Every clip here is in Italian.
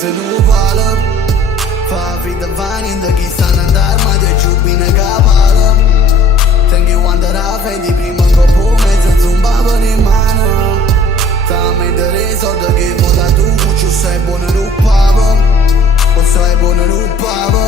mese nu vală Fabri de bani în de ghisana dar ma de giubine cavală Tengi wandera fendi prima în copo mezzo zumbava in mano Tame de resort che voda tu cucciu sei buono rupava O sei buono rupava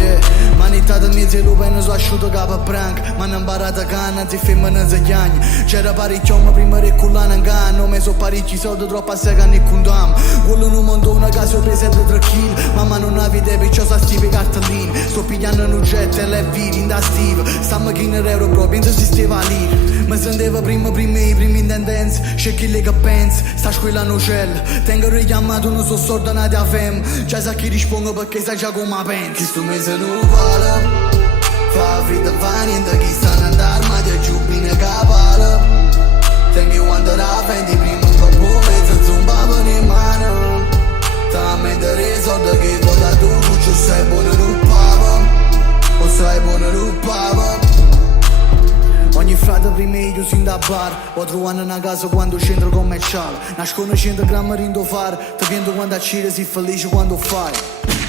Yeah Manita de miezi lupe nu s-o asciuto capa prank Ma n'ha imparata canna zi femmina zi chiagni C'era parecchio ma prima recullana in canno Me so parecchi soldi troppo a sei canni condam Quello non mondo una casa presa da 3 kg Mamma non avete perciò sa stivi cartellini Sto pigliando un oggetto e le viri in da stive Stamma chi ne euro bro penso si steva lì Mi senteva prima i primi in tendenza C'è chi lega pensa Sta squillando ciel Tengo richiamato non so sordonati a fem Già sa chi rispongo perché sa già come pensi Chi sto mese non vale Fabri de bani în de ghisana dar ma de giubine cavală Tengi wandera fendi prima în copo mezzo zumbava in mano Tame de resort che voda tu cucciu sei buono rupava O sei buono rupava Ogni frate primeiro sin da bar O trovando una casa quando centro commerciale Nascono 100 grammi rindo fare Ti vendo quando accire si felice quando fai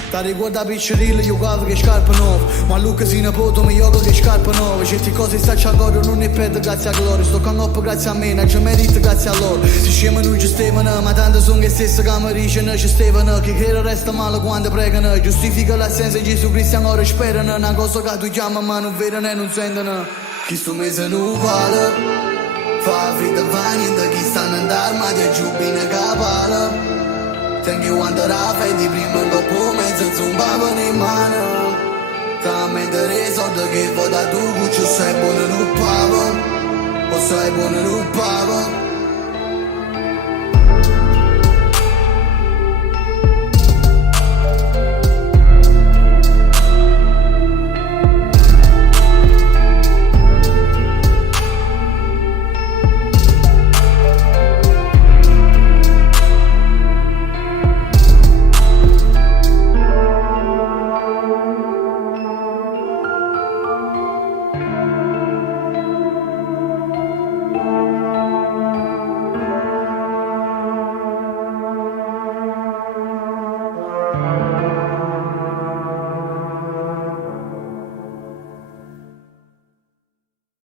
Ti ricorda piccerille io cavo che scarpe nuove Ma Luca si nipoto mi ioco che scarpe nuove Certe cose sta ancora non ne perdo grazie a gloria Sto con up grazie a me, non ci merito grazie a loro Si scema non ci stevano Ma tanto sono che stessa camerice non ci stevano Che credo resta male quando pregano Giustifica l'assenza di Gesù Cristo ancora sperano Una cosa che tu chiama ma non vedono e non sentono Chi sto mese non vale Fabri de bani în de ghisana dar ma de giubine cavală Tengi wandera fendi prima în copo mezzo zumbava in mano Tame de resort che voda tu cucciu sei buono rupava O sei buono rupava